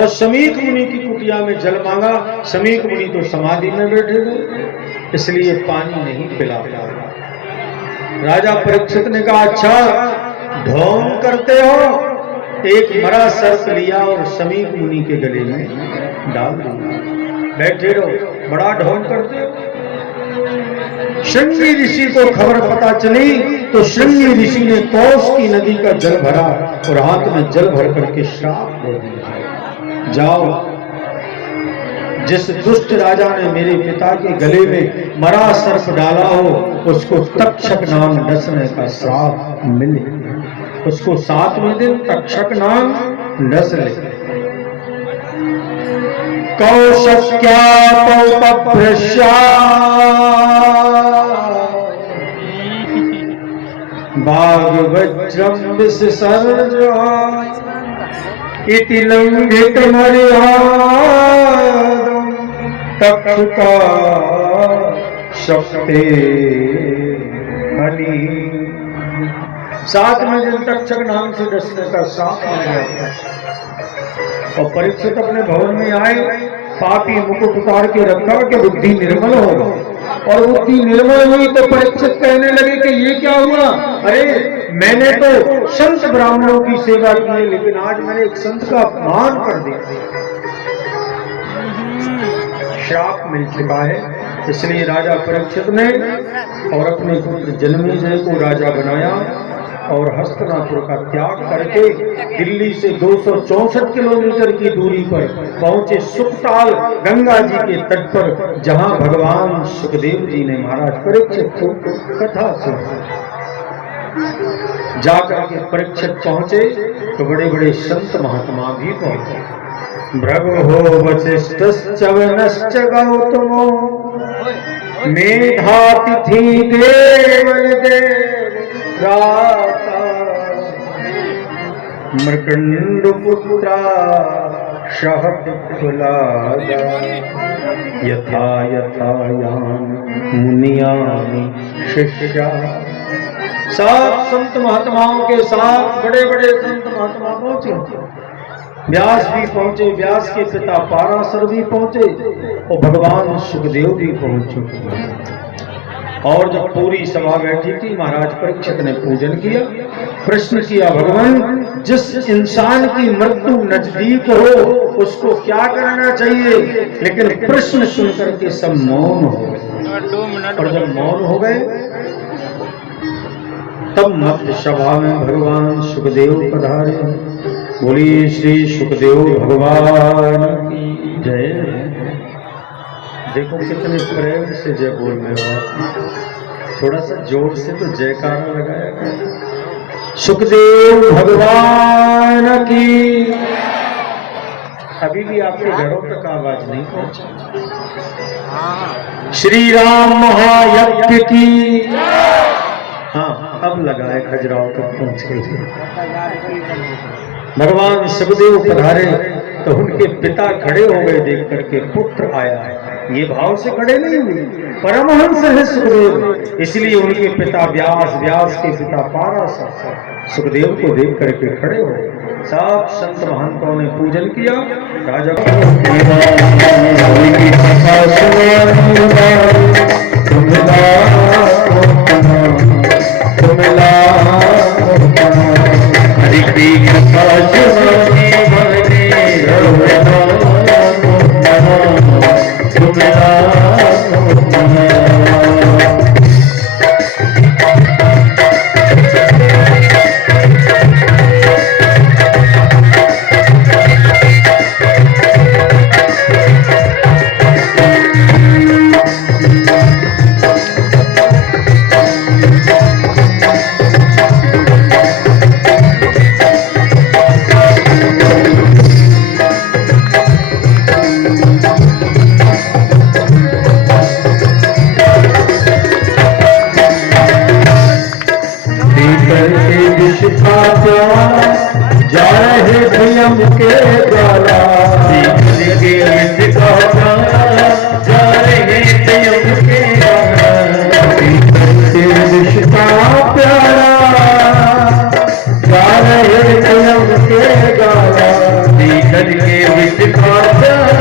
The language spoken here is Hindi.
और समीक मुनि की कुटिया में जल मांगा। समीक मुनि तो समाधि में बैठे थे, इसलिए पानी नहीं पिला पाया। राजा परीक्षित ने कहा, अच्छा ढोंग करते हो? एक मरा सर्प लिया और समीक मुनि के गले में डाल दिया। बैठे रहो, बड़ा ढोंग करते हो। श्रृंगी ऋषि को खबर पता चली तो श्रृंगी ऋषि ने कौश की नदी का जल भरा और हाथ में जल भर करके श्राप दे दिया, जाओ जिस दुष्ट राजा ने मेरे पिता के गले में मरा सर्प डाला हो उसको तक्षक नाम डसने का श्राप मिले, उसको 7वें दिन तक्षक नाम डस ले। कौशक्या पौपभ्रश्या बागवज्रम विससर्ज इति लंघित मर्यादं तक्षका शक्ते हनि। 7वें दिन तक्षक नाम से डसने का श्राप मिल गया। और परीक्षित अपने भवन में आए, पापी मुकुट उतार के रखा कि बुद्धि निर्मल होगा। और बुद्धि निर्मल हुई तो परीक्षित कहने लगे कि ये क्या हुआ? अरे मैंने तो संत ब्राह्मणों की सेवा की है, लेकिन आज मैंने एक संत का अपमान कर दिया। श्राप मिल चुका है। इसलिए राजा परीक्षित ने और अपने पुत्र जन्मेजय को राजा बनाया और हस्तिनापुर का त्याग करके दिल्ली से 264 किलोमीटर की दूरी पर पहुंचे सुखताल गंगा जी के तट पर, जहां भगवान सुखदेव जी ने महाराज परीक्षित को कथा सुनाई। जाकर के परीक्षित पहुंचे तो बड़े बड़े संत महात्मा भी पहुंचे। भृगु वशिष्ठश्च वनश्च गौतमो मेधातिथि देवलदेव मृकंडपुत्रा शहकुलादा यथा यथा यान मुनियानि शिष्या। 7 संत महात्माओं के साथ बड़े बड़े संत महात्मा पहुंचे। व्यास भी पहुंचे, व्यास के पिता पाराशर भी पहुंचे और भगवान सुखदेव भी पहुंचे। और जब पूरी सभा बैठी थी, महाराज परीक्षित ने पूजन किया, प्रश्न किया, भगवान जिस इंसान की मृत्यु नजदीक हो उसको क्या करना चाहिए? लेकिन प्रश्न सुनकर के सब मौन हो गए। और जब मौन हो गए तब मध्य सभा में भगवान सुखदेव पधारे। बोलिए श्री सुखदेव भगवान की जय। देखो कितने प्रेम से जय बोल रहे हो आप। थोड़ा सा जोर से तो जयकारा लगाया गया। सुखदेव भगवान की। अभी भी आपके घरों तक आवाज नहीं पहुंची। श्री राम महायज्ञ की। हाँ अब लगाए, खजुराहो तक पहुंच गई। भगवान सुखदेव पधारे तो उनके पिता खड़े हो गए देख करके, पुत्र आया है। ये भाव से खड़े नहीं हुए, परमहंस है सुखदेव, इसलिए उनके पिता व्यास, व्यास के पिता पाराशर सुखदेव को देख करके खड़े हो गए। सब संत महंतों ने पूजन किया। राजा किसी का प्यार